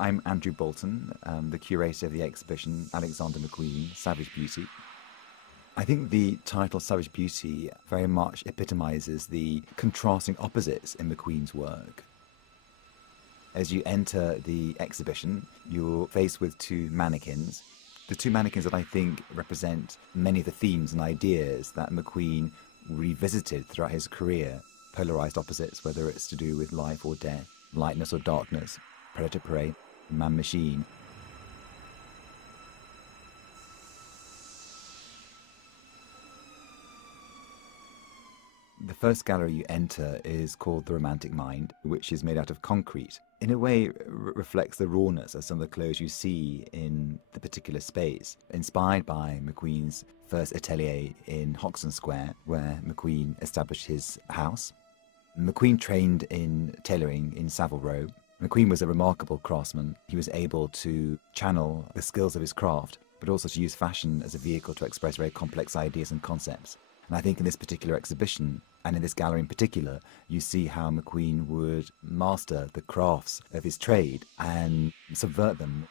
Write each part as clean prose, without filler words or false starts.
I'm Andrew Bolton, the curator of the exhibition Alexander McQueen, Savage Beauty. I think the title Savage Beauty very much epitomizes the contrasting opposites in McQueen's work. As you enter the exhibition, you're faced with two mannequins. The two mannequins that I think represent many of the themes and ideas that McQueen revisited throughout his career. Polarized opposites, whether it's to do with life or death, lightness or darkness, predator-prey, man-machine. The first gallery you enter is called The Romantic Mind, which is made out of concrete. In a way, it reflects the rawness of some of the clothes you see in the particular space, inspired by McQueen's first atelier in Hoxton Square, where McQueen established his house. McQueen trained in tailoring in Savile Row. McQueen was a remarkable craftsman. He was able to channel the skills of his craft, but also to use fashion as a vehicle to express very complex ideas and concepts. And I think in this particular exhibition, and in this gallery in particular, you see how McQueen would master the crafts of his trade and subvert them.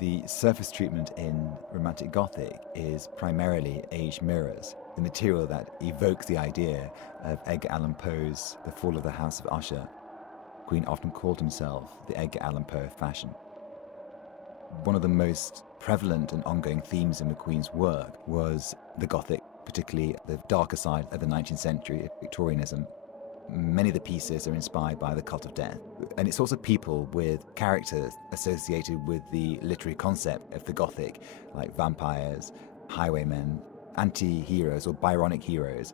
The surface treatment in Romantic Gothic is primarily aged mirrors, the material that evokes the idea of Edgar Allan Poe's The Fall of the House of Usher. McQueen often called himself the Edgar Allan Poe of fashion. One of the most prevalent and ongoing themes in McQueen's work was the Gothic, particularly the darker side of the 19th century, Victorianism. Many of the pieces are inspired by the cult of death. And it's also people with characters associated with the literary concept of the Gothic, like vampires, highwaymen, anti-heroes or Byronic heroes.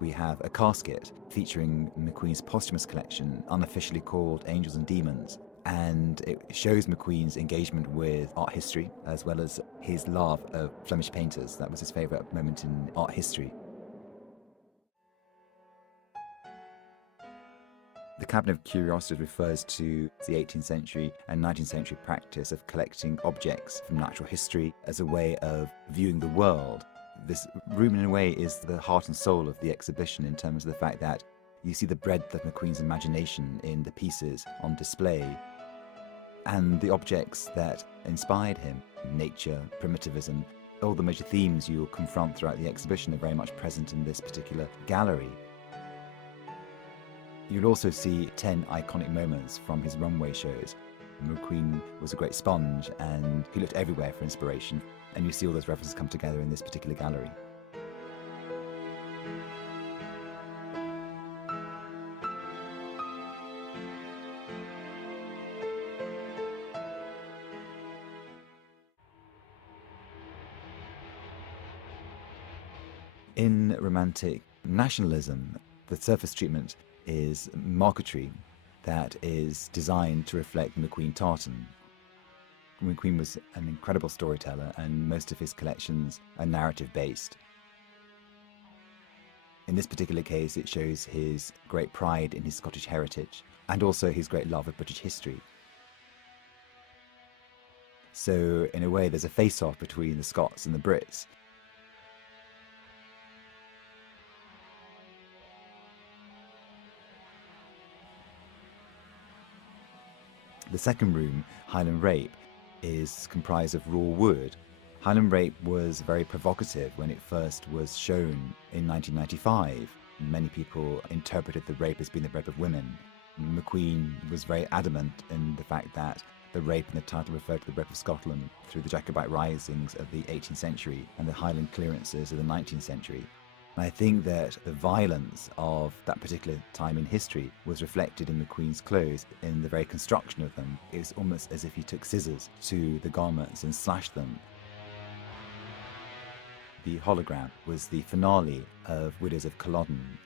We have a casket featuring McQueen's posthumous collection, unofficially called Angels and Demons. And it shows McQueen's engagement with art history, as well as his love of Flemish painters. That was his favourite moment in art history. The Cabinet of Curiosities refers to the 18th century and 19th century practice of collecting objects from natural history as a way of viewing the world. This room, in a way, is the heart and soul of the exhibition in terms of the fact that you see the breadth of McQueen's imagination in the pieces on display and the objects that inspired him, nature, primitivism. All the major themes you'll confront throughout the exhibition are very much present in this particular gallery. You'll also see 10 iconic moments from his runway shows. McQueen was a great sponge and he looked everywhere for inspiration, and you see all those references come together in this particular gallery. In Romantic nationalism, the surface treatment is marquetry that is designed to reflect McQueen tartan. McQueen was an incredible storyteller, and most of his collections are narrative-based. In this particular case, it shows his great pride in his Scottish heritage and also his great love of British history. So, in a way, there's a face-off between the Scots and the Brits. The second room, Highland Rape, is comprised of raw wood. Highland Rape was very provocative when it first was shown in 1995. Many people interpreted the rape as being the rape of women. McQueen was very adamant in the fact that the rape in the title referred to the rape of Scotland through the Jacobite risings of the 18th century and the Highland clearances of the 19th century. And I think that the violence of that particular time in history was reflected in McQueen's clothes, in the very construction of them. It's almost as if he took scissors to the garments and slashed them. The hologram was the finale of Widows of Culloden.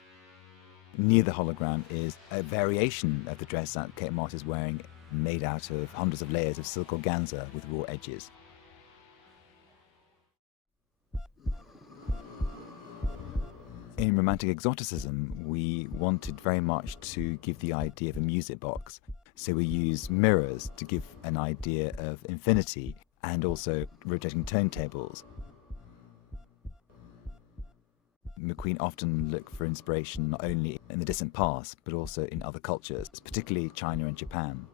Near the hologram is a variation of the dress that Kate Moss is wearing, made out of hundreds of layers of silk organza with raw edges. In Romantic Exoticism, we wanted very much to give the idea of a music box. So we use mirrors to give an idea of infinity and also rotating turntables. McQueen often looked for inspiration not only in the distant past, but also in other cultures, particularly China and Japan.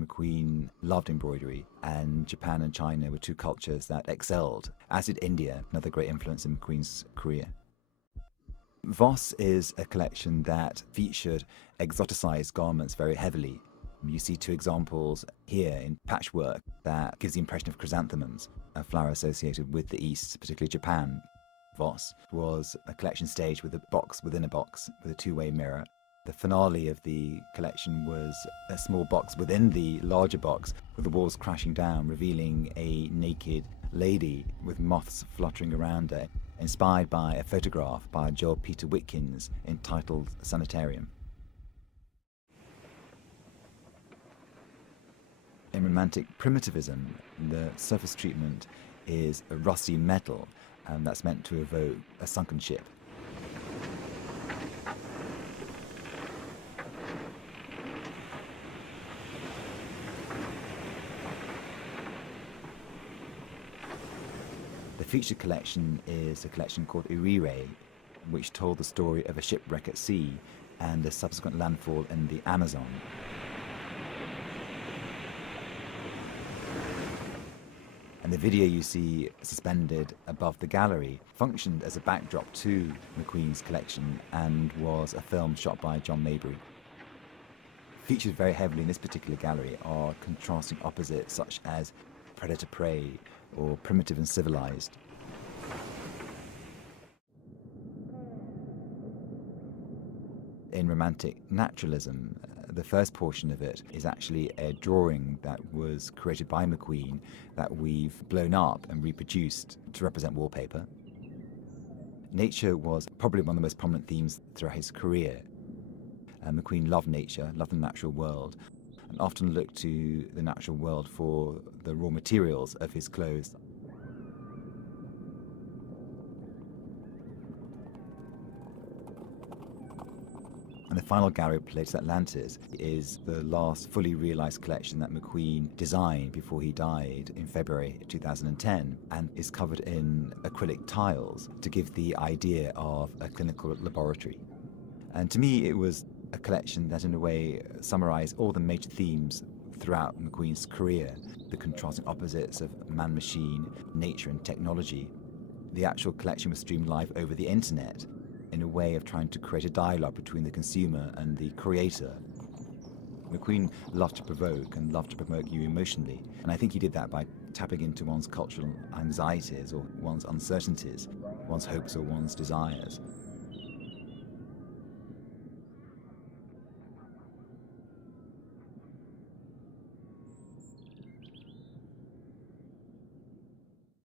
McQueen loved embroidery, and Japan and China were two cultures that excelled, as did India, another great influence in McQueen's career. Voss is a collection that featured exoticized garments very heavily. You see two examples here in patchwork that gives the impression of chrysanthemums, a flower associated with the East, particularly Japan. Voss was a collection staged with a box within a box with a two-way mirror. The finale of the collection was a small box within the larger box with the walls crashing down, revealing a naked lady with moths fluttering around her, inspired by a photograph by Joel Peter Whitkins entitled Sanitarium. In romantic primitivism, the surface treatment is a rusty metal that's meant to evoke a sunken ship. The featured collection is a collection called Irire, which told the story of a shipwreck at sea and a subsequent landfall in the Amazon. And the video you see suspended above the gallery functioned as a backdrop to McQueen's collection and was a film shot by John Maybury. Featured very heavily in this particular gallery are contrasting opposites such as predator-prey or primitive and civilized. In romantic naturalism, the first portion of it is actually a drawing that was created by McQueen that we've blown up and reproduced to represent wallpaper. Nature was probably one of the most prominent themes throughout his career. McQueen loved nature, loved the natural world, and often looked to the natural world for the raw materials of his clothes. And the final gallery, Plates Atlantis, is the last fully realized collection that McQueen designed before he died in February 2010, and is covered in acrylic tiles to give the idea of a clinical laboratory. And to me, it was a collection that in a way summarized all the major themes throughout McQueen's career, the contrasting opposites of man-machine, nature and technology. The actual collection was streamed live over the internet in a way of trying to create a dialogue between the consumer and the creator. McQueen loved to provoke and loved to provoke you emotionally, and I think he did that by tapping into one's cultural anxieties or one's uncertainties, one's hopes or one's desires.